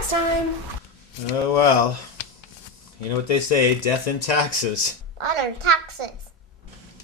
Tax time! Oh, well. You know what they say, death and taxes. What are taxes?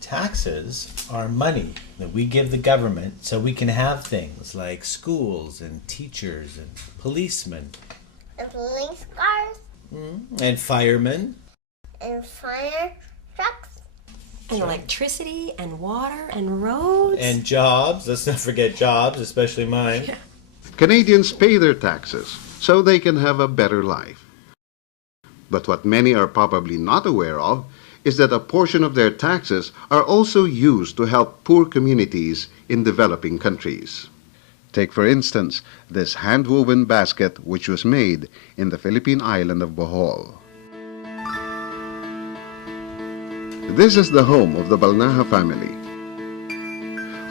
Taxes are money that we give the government so we can have things like schools and teachers and policemen. And police cars? And firemen. And fire trucks? And electricity and water and roads. And jobs. Let's not forget jobs, especially mine. Yeah. Canadians pay their taxes so they can have a better life. But what many are probably not aware of is that a portion of their taxes are also used to help poor communities in developing countries. Take, for instance, this hand-woven basket which was made in the Philippine island of Bohol. This is the home of the Balnaja family.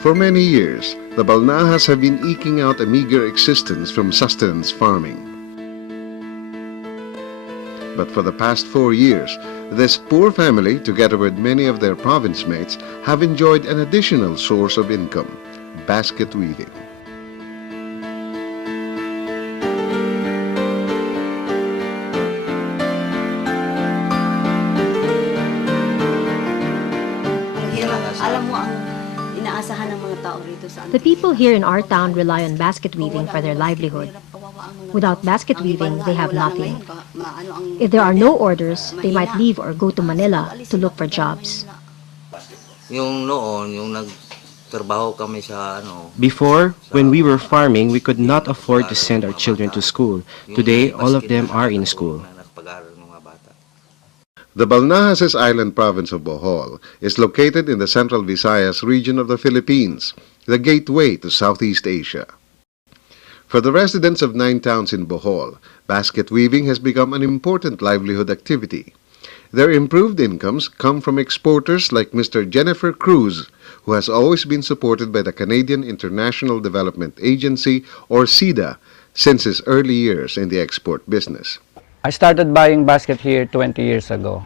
For many years, the Balnajas have been eking out a meager existence from sustenance farming. But for the past 4 years, this poor family, together with many of their province mates, have enjoyed an additional source of income, basket weaving. The people here in our town rely on basket weaving for their livelihood. Without basket weaving, they have nothing. If there are no orders, they might leave or go to Manila to look for jobs. Before, when we were farming, we could not afford to send our children to school. Today, all of them are in school. The Balnajas Island province of Bohol is located in the Central Visayas region of the Philippines, the gateway to Southeast Asia. For the residents of 9 towns in Bohol, basket weaving has become an important livelihood activity. Their improved incomes come from exporters like Mr. Jennifer Cruz, who has always been supported by the Canadian International Development Agency, or CIDA, since his early years in the export business. I started buying basket here 20 years ago.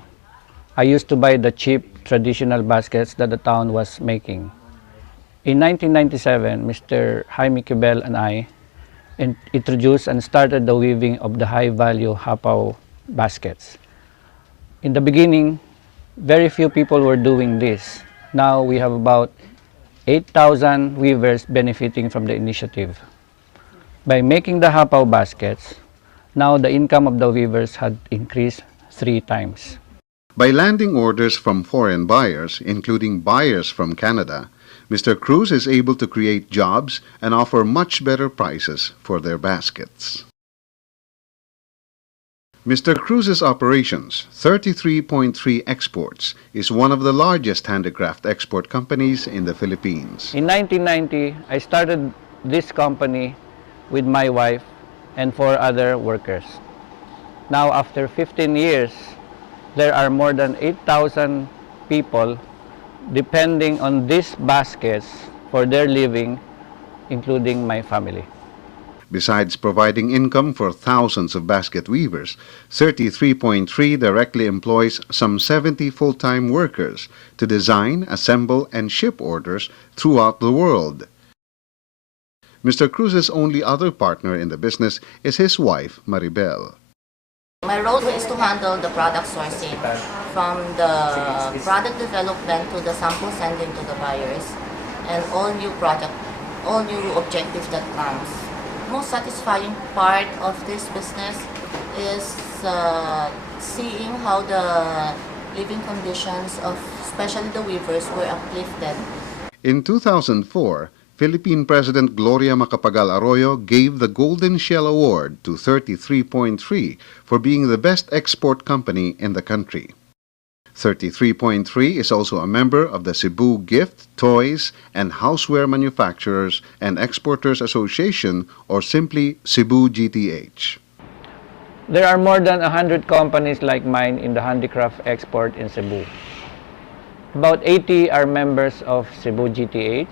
I used to buy the cheap traditional baskets that the town was making. In 1997, Mr. Jaime Quibel and I introduced and started the weaving of the high-value hapaw baskets. In the beginning, very few people were doing this. Now we have about 8,000 weavers benefiting from the initiative. By making the hapaw baskets, now the income of the weavers had increased 3 times. By landing orders from foreign buyers, including buyers from Canada, Mr. Cruz is able to create jobs and offer much better prices for their baskets. Mr. Cruz's operations, 33.3 Exports, is one of the largest handicraft export companies in the Philippines. In 1990, I started this company with my wife and 4 other workers. Now, after 15 years, there are more than 8,000 people depending on these baskets for their living, including my family. Besides providing income for thousands of basket weavers, 33.3 directly employs some 70 full-time workers to design, assemble, and ship orders throughout the world. Mr. Cruz's only other partner in the business is his wife, Maribel. My role is to handle the product sourcing, from the product development to the sample sending to the buyers, and all new objectives that comes. Most satisfying part of this business is seeing how the living conditions of especially the weavers were uplifted. In 2004, Philippine President Gloria Macapagal Arroyo gave the Golden Shell Award to 33.3 for being the best export company in the country. 33.3 is also a member of the Cebu Gift, Toys, and Houseware Manufacturers and Exporters Association, or simply Cebu GTH. There are more than 100 companies like mine in the handicraft export in Cebu. About 80 are members of Cebu GTH,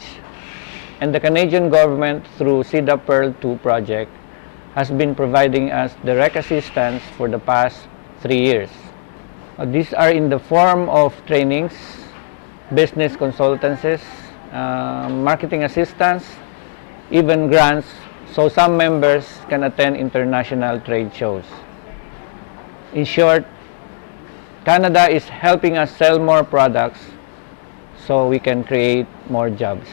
and the Canadian government, through CIDA Pearl 2 project, has been providing us direct assistance for the past 3 years. These are in the form of trainings, business consultancies, marketing assistance, even grants so some members can attend international trade shows. In short, Canada is helping us sell more products so we can create more jobs.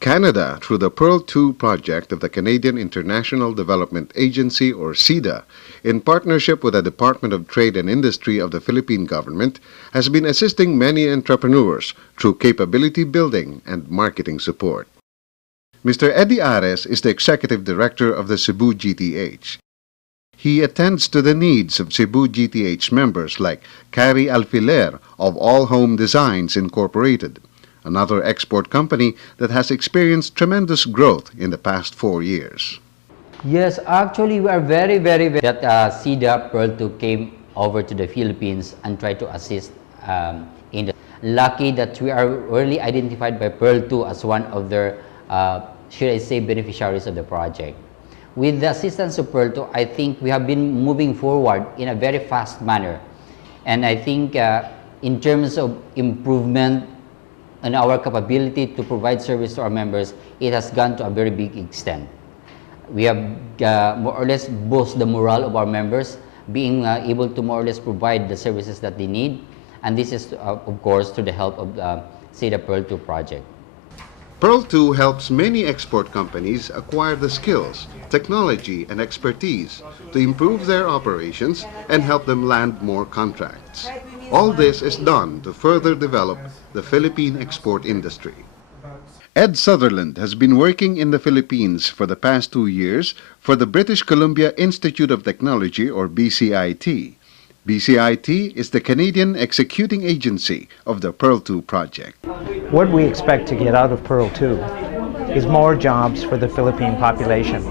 Canada, through the Pearl 2 project of the Canadian International Development Agency, or CIDA, in partnership with the Department of Trade and Industry of the Philippine government, has been assisting many entrepreneurs through capability building and marketing support. Mr. Eddie Ares is the Executive Director of the Cebu GTH. He attends to the needs of Cebu GTH members like Carrie Alfiler of All Home Designs Incorporated, another export company that has experienced tremendous growth in the past 4 years. Yes, actually, we are very that CIDA Pearl 2 came over to the Philippines and tried to assist in the. Lucky that we are early identified by Pearl 2 as one of their, should I say, beneficiaries of the project. With the assistance of Pearl 2, I think we have been moving forward in a very fast manner. And I think in terms of improvement and our capability to provide service to our members, it has gone to a very big extent. We have more or less boosted the morale of our members, being able to more or less provide the services that they need. And this is, of course, through the help of the CIDA Pearl 2 project. Pearl 2 helps many export companies acquire the skills, technology, and expertise to improve their operations and help them land more contracts. All this is done to further develop the Philippine export industry. Ed Sutherland has been working in the Philippines for the past 2 years for the British Columbia Institute of Technology, or BCIT. BCIT is the Canadian executing agency of the Pearl 2 project. What we expect to get out of Pearl 2 is more jobs for the Philippine population.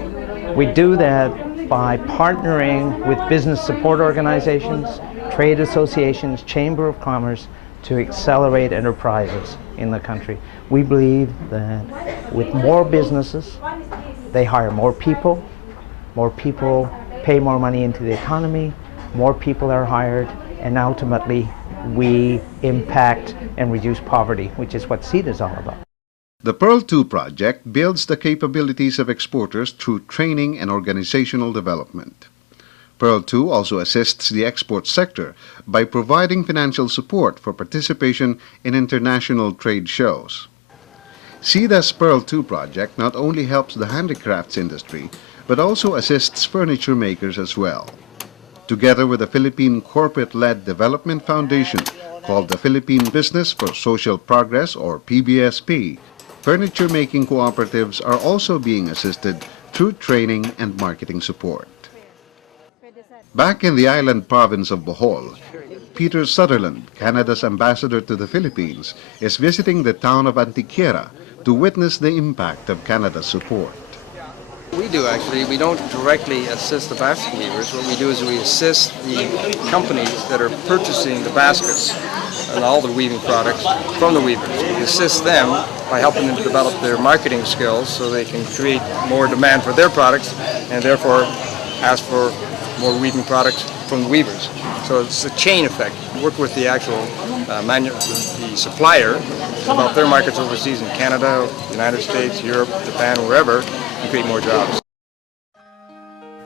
We do that by partnering with business support organizations, trade associations, Chamber of Commerce, to accelerate enterprises in the country. We believe that with more businesses, they hire more people pay more money into the economy, more people are hired, and ultimately we impact and reduce poverty, which is what CIDA is all about. The Pearl 2 project builds the capabilities of exporters through training and organizational development. Pearl 2 also assists the export sector by providing financial support for participation in international trade shows. CIDA's Pearl 2 project not only helps the handicrafts industry, but also assists furniture makers as well. Together with the Philippine Corporate-Led Development Foundation, called the Philippine Business for Social Progress, or PBSP, furniture-making cooperatives are also being assisted through training and marketing support. Back in the island province of Bohol, Peter Sutherland, Canada's ambassador to the Philippines, is visiting the town of Antiquiera to witness the impact of Canada's support. We do actually. We don't directly assist the basket weavers. What we do is we assist the companies that are purchasing the baskets and all the weaving products from the weavers. We assist them by helping them to develop their marketing skills so they can create more demand for their products and therefore ask for more weaving products from the weavers. So it's a chain effect. We work with the actual the supplier about their markets overseas in Canada, United States, Europe, Japan, wherever, and create more jobs.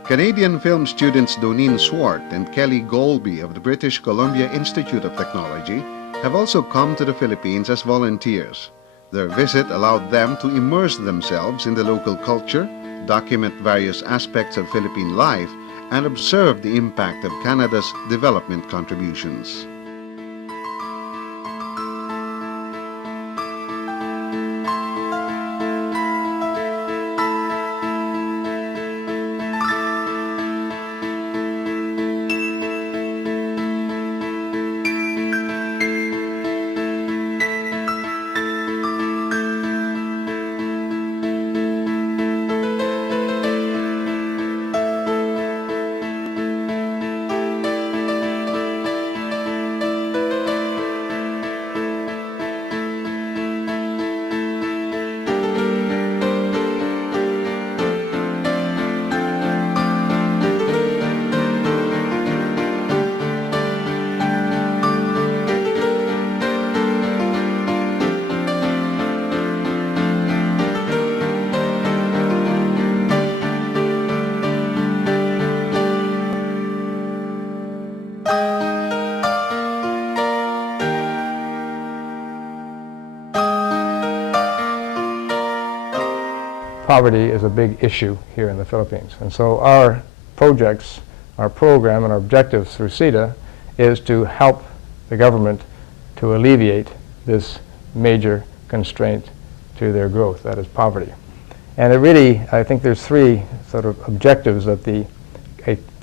Canadian film students Doneen Swart and Kelly Golby of the British Columbia Institute of Technology have also come to the Philippines as volunteers. Their visit allowed them to immerse themselves in the local culture, document various aspects of Philippine life, and observe the impact of Canada's development contributions. Poverty is a big issue here in the Philippines, and so our projects, our program, and our objectives through CEDA is to help the government to alleviate this major constraint to their growth, that is poverty. And it really, I think there's three sort of objectives that the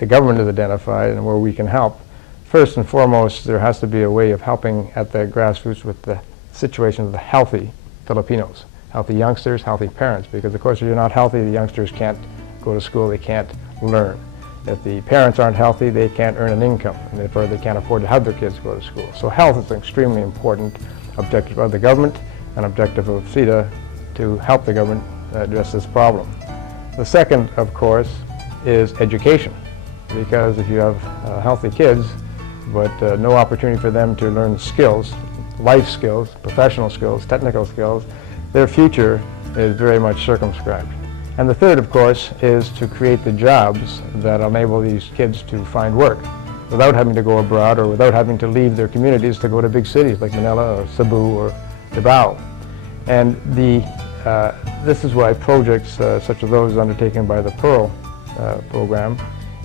government has identified and where we can help. First and foremost, there has to be a way of helping at the grassroots with the situation of the healthy Filipinos, healthy youngsters, healthy parents, because of course if you're not healthy, the youngsters can't go to school, they can't learn. If the parents aren't healthy, they can't earn an income, and therefore they can't afford to have their kids go to school. So health is an extremely important objective of the government, an objective of CEDA to help the government address this problem. The second, of course, is education, because if you have healthy kids, but no opportunity for them to learn skills, life skills, professional skills, technical skills, their future is very much circumscribed. And the third, of course, is to create the jobs that enable these kids to find work without having to go abroad or without having to leave their communities to go to big cities like Manila or Cebu or Davao. And this is why projects such as those undertaken by the Pearl program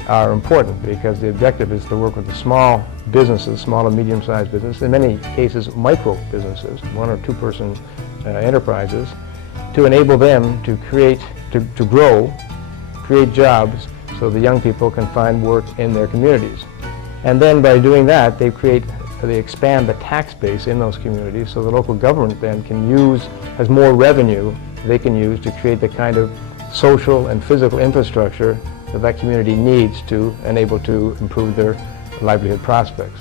are important, because the objective is to work with the small businesses, small and medium-sized businesses, in many cases micro businesses, one or two-person enterprises, to enable them to create, to grow, create jobs so the young people can find work in their communities. And then by doing that, they expand the tax base in those communities so the local government then can has more revenue they can use to create the kind of social and physical infrastructure that community needs to enable to improve their livelihood prospects.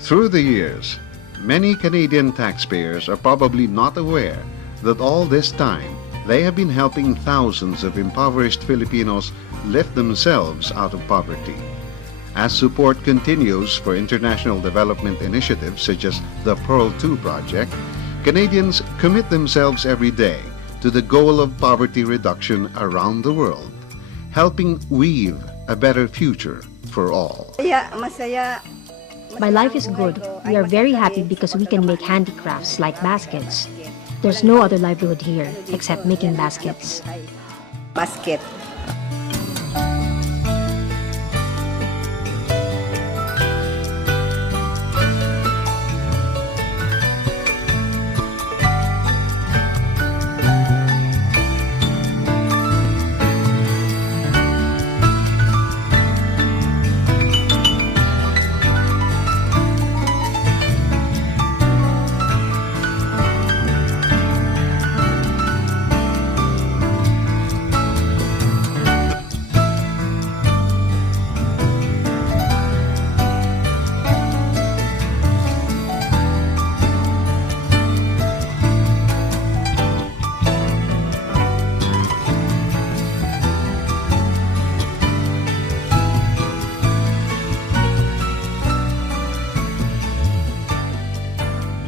Through the years, many Canadian taxpayers are probably not aware that all this time they have been helping thousands of impoverished Filipinos lift themselves out of poverty. As support continues for international development initiatives such as the Pearl 2 project, Canadians commit themselves every day to the goal of poverty reduction around the world, helping weave a better future for all. My life is good. We are very happy because we can make handicrafts like baskets. There's no other livelihood here except making baskets. Basket.